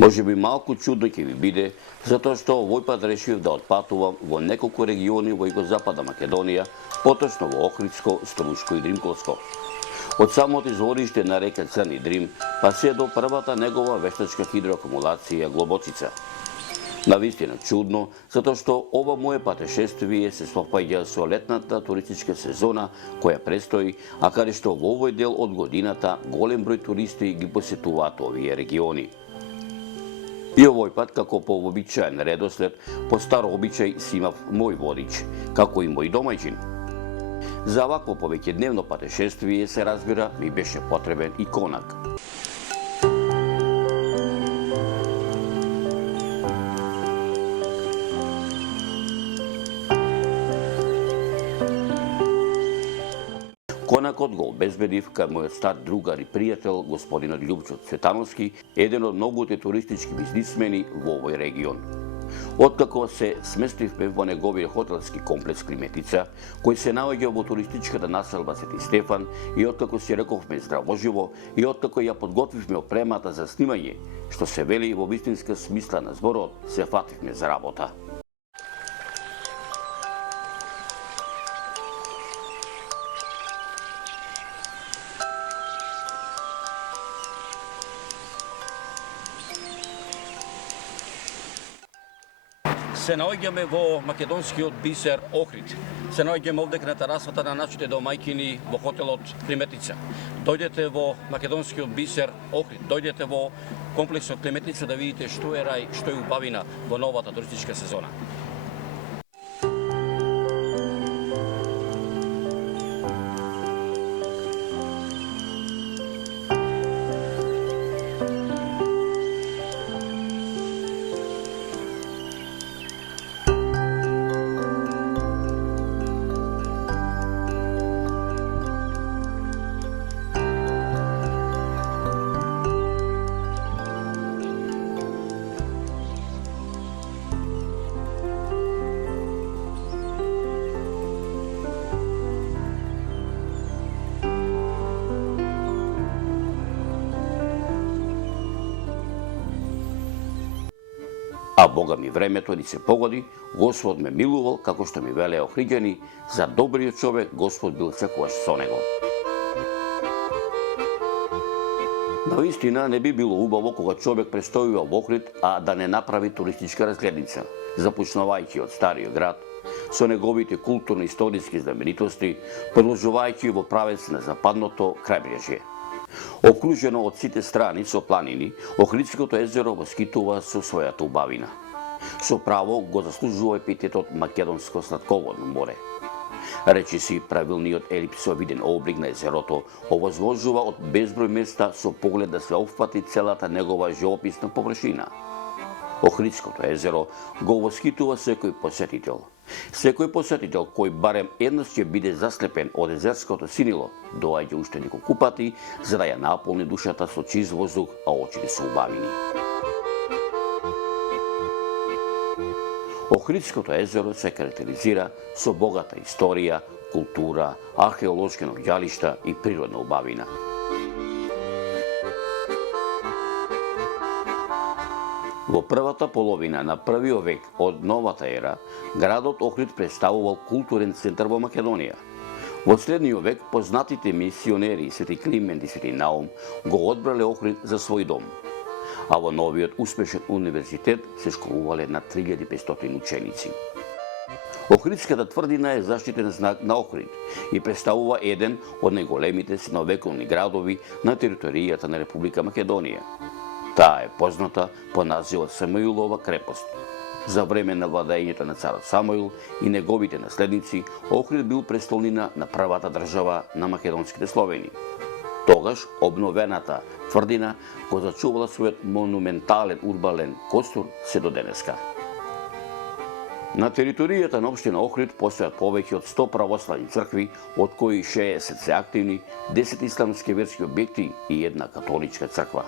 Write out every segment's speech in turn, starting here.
Може би малку чудно ќе ви биде, затоа што овој пат решив да отпатувам во неколку региони во Југозападна Македонија, поточно во Охридско, Струшко и Дримковско. Од самото извориште на река Црни Дрим, па се до првата негова вештачка хидроакумулација Глобочица. Навистина чудно, затоа што ова мое патешествие се совпаѓа со летната туристичка сезона која престои, а каде што во овој дел од годината голем број туристи ги посетуваат овие региони. И овој пат, како по вообичаен редослед, по стар обичај си имав мој водич, како и мој домајчин. За вакво повеќедневно патешествие, се разбира, ми беше потребен и конак. Конакот го обезбедив кај мојот стар другар и пријател, господинот Љупчо Цветановски, еден од многуте туристички бизнисмени во овој регион. Откако се сместивме во неговиот хотелски комплекс Климетица, кој се наоѓа во туристичката населба Свети Стефан, и откако си рековме здравоживо, и откако ја подготвивме опремата за снимање, што се вели во вистинска смисла на зборот, се фативме за работа. Се наоѓаме во македонскиот бисер Охрид. Се наоѓаме овде на терасата на нашите домајкини во хотелот Климетица. Дојдете во македонскиот бисер Охрид, дојдете во комплексот Климетица да видите што е рај, што е убавина во новата туристичка сезона. А Бога ми времето ни се погоди, Господ ме милувал, како што ми велеа Охриѓани, за добриот човек Господ бил секогаш со него. Навистина не би било убаво кога човек престојува во Охрид, а да не направи туристичка разгледница, започнувајќи од Стариот град, со неговите културно-историски знаменитости, продолжувајќи во правец на западното крајбрежје. Окружено од сите страни со планини, Охридското езеро воскитува со својата убавина. Со право го заслужува епитетот Македонско сладководно море. Речиси, правилниот елипсовиден облик на езерото овозможува од безброј места со поглед да се опфати целата негова живописна површина. Охридското езеро го воскитува секој посетител. Секој посетител кој барем еднаш ќе биде заслепен од езерското синило, доаѓа уште неколку пати за да ја наполни душата со чист воздух, а очите со убавини. Охридското езеро се карактеризира со богата историја, култура, археолошки наоѓалишта и природна убавина. Во првата половина на првиот век од новата ера, градот Охрид представувал културен центар во Македонија. Во следниот век познатите мисионери Свети Климент и Свети Наум го одбрале Охрид за свој дом, а во новиот успешен универзитет се школувале на 3500 ученици. Охридската тврдина е заштитен знак на Охрид и представува еден од најголемите средновековни градови на територијата на Република Македонија. Таа е позната по називот Самуилова крепост. За време на владењето на царот Самуил и неговите наследници, Охрид бил престолнина на првата држава на македонските Словени. Тогаш обновената тврдина го зачувала својот монументален урбален костур се до денеска. На територијата на општина Охрид постојат повеќе од 100 православни цркви, од кои 60 се активни, 10 исламски верски објекти и една католичка црква.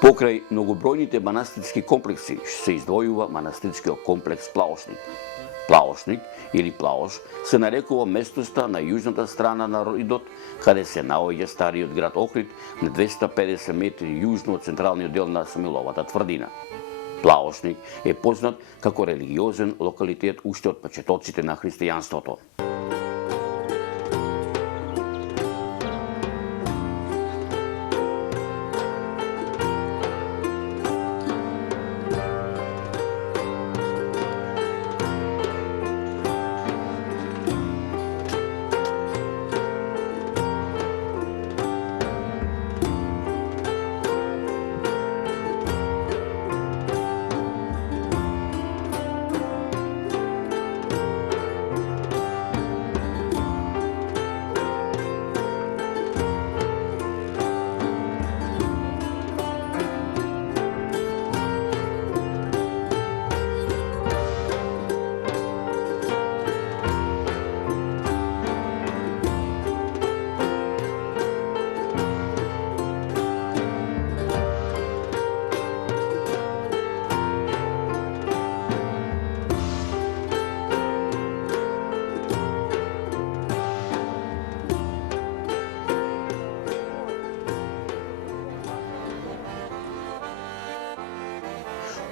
Покрај многобројните манастирски комплекси се издвојува манастирскиот комплекс Плаошник. Плаошник или Плаош се нарекува местоста на јужната страна на Ридот, каде се наоѓа стариот град Охрид на 250 метри јужно од централниот дел на Самиловата тврдина. Плаошник е познат како религиозен локалитет уште од почетоците на христијанството.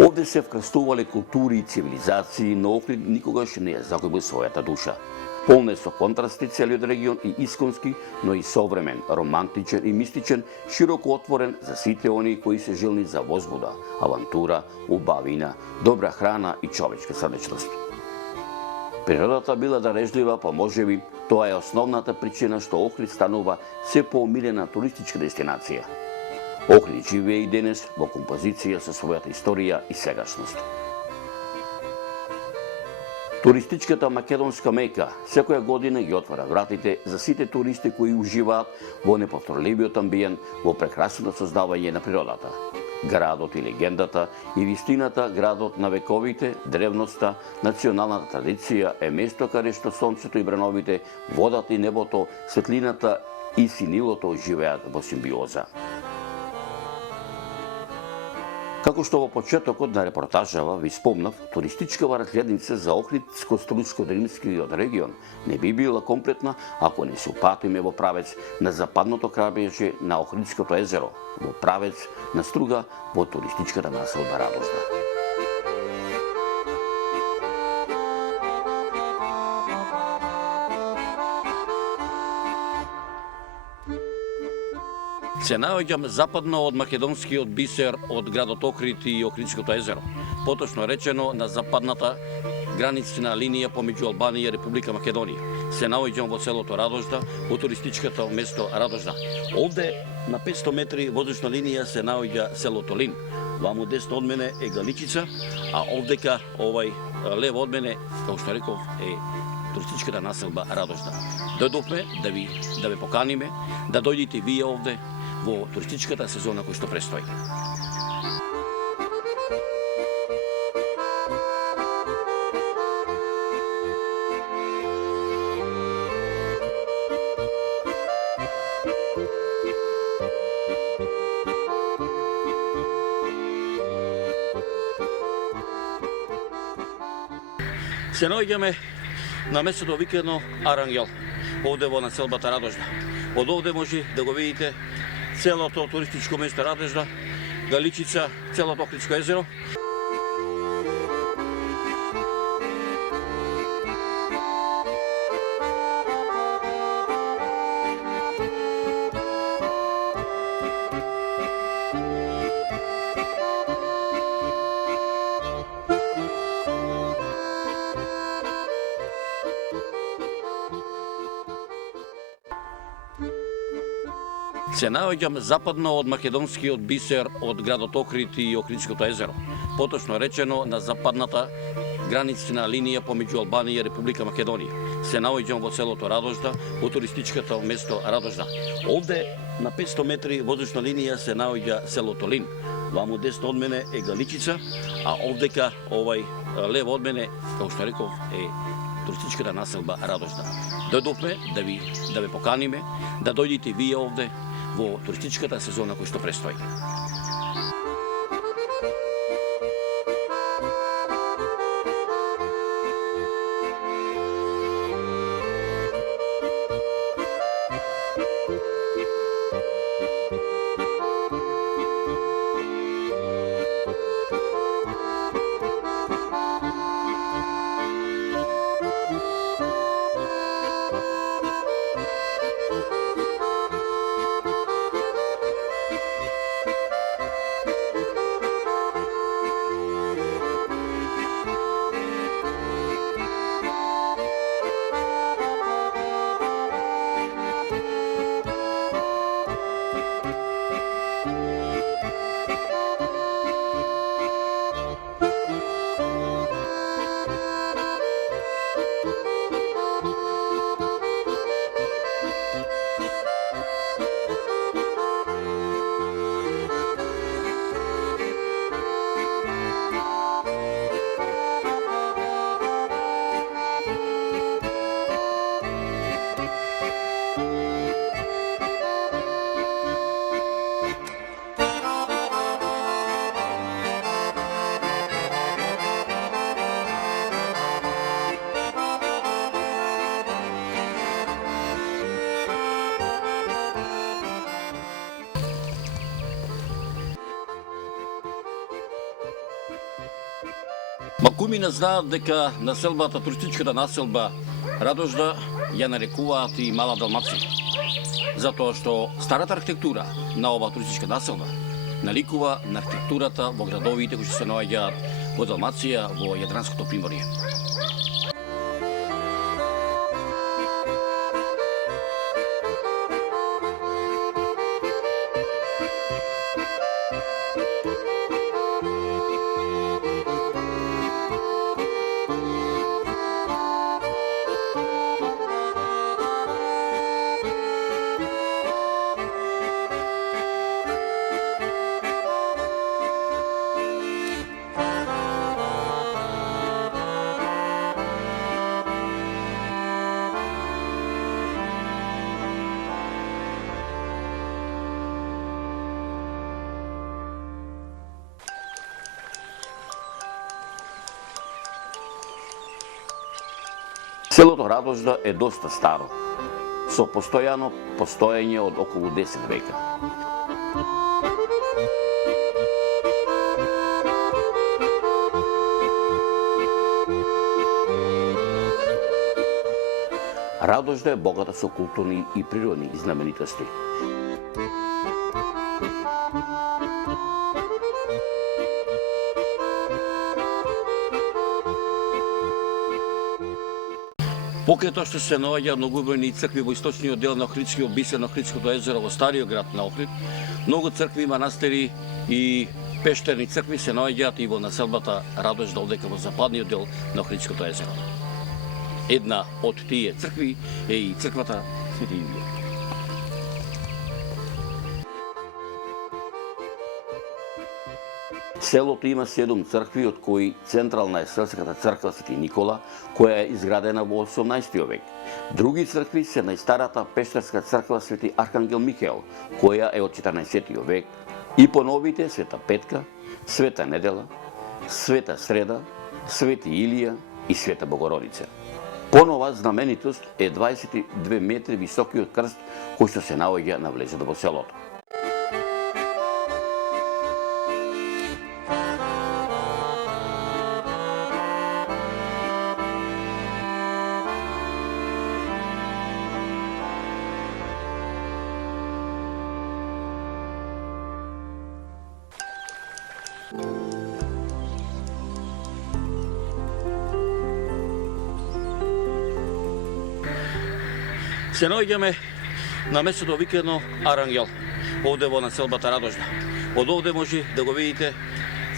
Овде се вкрстувале култури и цивилизации, но Охрид никогаш не ја загубил својата душа. Полн е со контрасти целиот регион и исконски, но и современ, романтичен и мистичен, широко отворен за сите оние кои се желни за возбуда, авантура, убавина, добра храна и човечка срдечност. Природата била дарежлива, па можеби тоа е основната причина што Охрид станува се поомилена туристичка дестинација. Охрид живее и денес во композиција со својата историја и сегашност. Туристичката македонска мека секоја година ги отвара вратите за сите туристи кои уживаат во неповторливиот амбиент во прекрасното создавање на природата. Градот и легендата и вистината, градот на вековите, древноста, националната традиција е место каде што сонцето и брановите, водата и небото, светлината и синилото живеат во симбиоза. Како што во почетокот на репортажава ви спомнав, туристичкава разгледница за Охридско-Струмско-Дринскиот регион не би била комплетна ако не се упатиме во правец на западното крајбрежје на Охридското езеро, во правец на Струга во туристичката населба Радожда. Се наоѓам западно од македонскиот бисер од градот Охрид и Охридското езеро, поточно речено на западната гранична линија помеѓу Албанија и Република Македонија. Се наоѓам во селото Радожда, во туристичкото место Радожда. Овде на 500 метри воздушна линија се наоѓа селото Лин. Ваму десно од мене е Галичица, а овдека лево од мене, како што реков, е туристичката населба Радожда. Дојдовме да ве поканиме, да дојдете вие овде во туристичката сезона која што престои. Се наоѓаме на местото викано Арангел, овде во населбата Радожда. Од овде може да го видите целото туристичко место Радожда, Галичица, целото Охридско езеро. Се наоѓам западно од македонскиот бисер од градот Охрид и Охридското езеро, поточно речено на западната гранична линија помеѓу Албанија и Република Македонија. Се наоѓам во селото Радожда, во туристичкото место Радожда. Овде на 500 метри воздушна линија се наоѓа селото Лин. Ваму десно од мене е Галичица, а овдека лево од мене, како што реков, е туристичката населба Радожда. Дојдовме да ве поканиме, да дојдете вие овде во туристичката сезона која што престои. Макумина знаат дека населбата, туристичката населба Радожда ја нарекуваат и Мала Далмација, затоа што старата архитектура на оваа туристичка населба наликува на архитектурата во градовите кои се наоѓаат во Далмација, во Јадранското приморје. Селото Радожда е доста старо, со постојано постоење од околу 10 века. Радожда е богата со културни и природни знаменитости. Покрај тоа што се наоѓа многу бројни цркви во источниот дел на Охридскиот бисер на Охридското езеро во стариот град на Охрид, многу цркви, манастири и пештерни цркви се наоѓаат и во населбата Радожда овдека во западниот дел на Охридското езеро. Една од тие цркви е и црквата Свети Илија. Селото има 7 цркви, од кои централна е Селската црква Свети Никола, која е изградена во 18 век. Други цркви се најстарата пештерска црква Свети Архангел Михаел, која е од 14 век, и поновите Света Петка, Света Недела, Света Среда, Свети Илија и Света Богородица. Понова знаменитост е 22 метри високиот крст кој што се наоѓа на влезот во селото. Се наоѓаме на местото викано Арангел, овде во населбата Радожда. Од овде може да го видите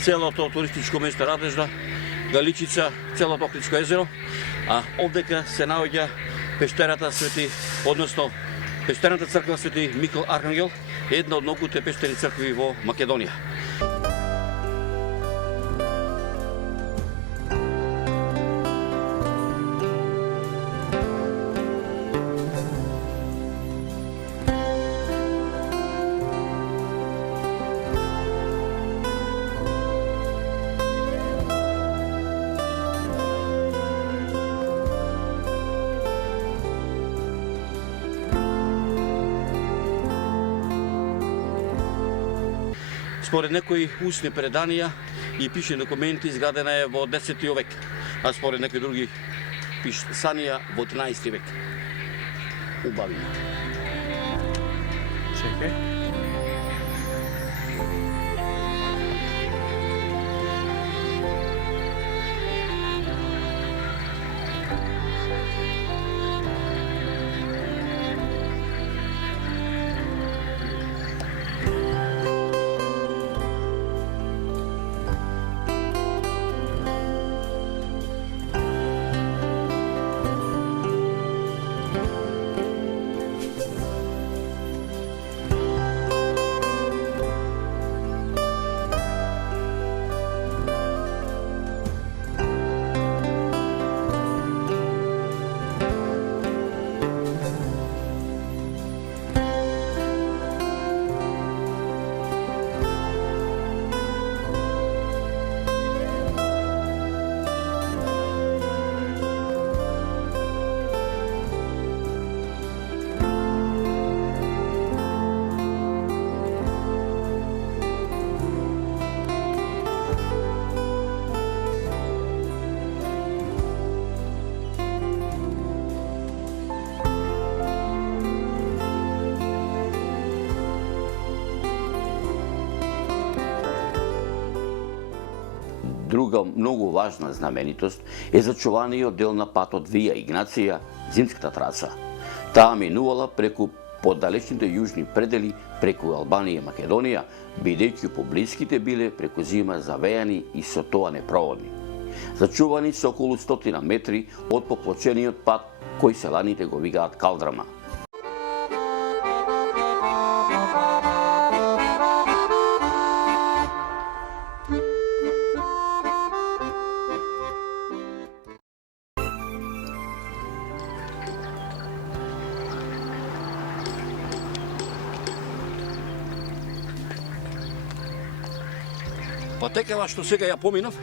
целото туристичко место Радожда, Галичица, целото Охридско езеро, а овдека се наоѓа пештерата Свети, односно пештерната црква Свети Михаел Архангел, една од многуте пештерни цркви во Македонија. Според некои устни преданија и пишни документи изградена е во 10. век, а според некои други писанија во 13. век. Убавина. Чекај. Друга многу важна знаменитост е зачуваниот дел на патот Вија Игнација, зимската траса. Таа минувала преку поддалечните јужни предели, преку Албанија и Македонија, бидејќи поблиските биле преку зима завејани и со тоа непроводни. Зачувани се околу 100 метри од поплочениот пат кој селаните го викаат Калдрама. Потекава што сега ја поминав,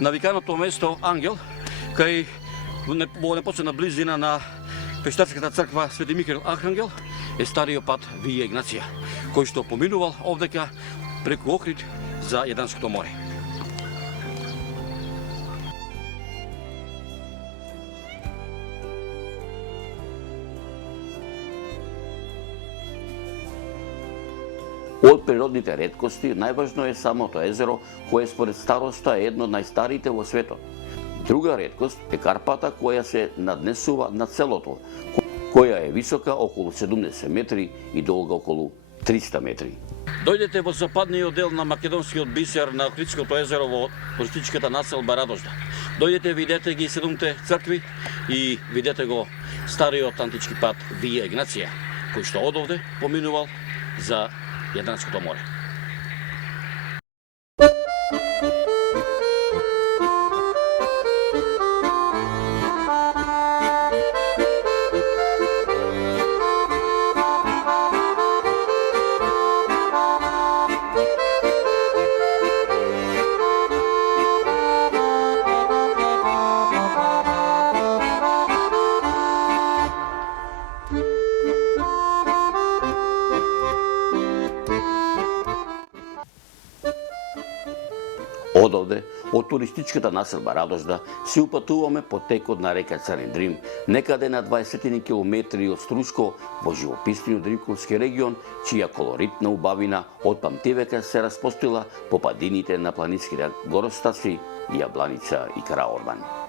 на виканото место Ангел, кај во непосредна близина на Пештарската црква Свети Михаил Архангел е стариот пат Вија Игнација, кој што поминувал овдека преку Охрид за Јадранското море. Од природните реткости, најважно е самото езеро, кое според староста е едно од најстарите во светот. Друга реткост е карпата која се наднесува на целото, која е висока околу 70 метри и долга околу 300 метри. Дојдете во западниот дел на македонскиот бисер на Охридското езеро во туристичката населба Радожда. Дојдете, видете ги 7 цркви и видете го стариот антички пат Вија Игнација, кој што одовде поминувал за Јадранското море. Одовде, од туристичката населба Радожда, се упатуваме по текот на река Црен Дрим, некаде на 20 километри од Струско, во живописниот Дринковски регион, чија колоритна убавина од памтивека се распостила по падините на планинските горостаци Јабланица и Краорман.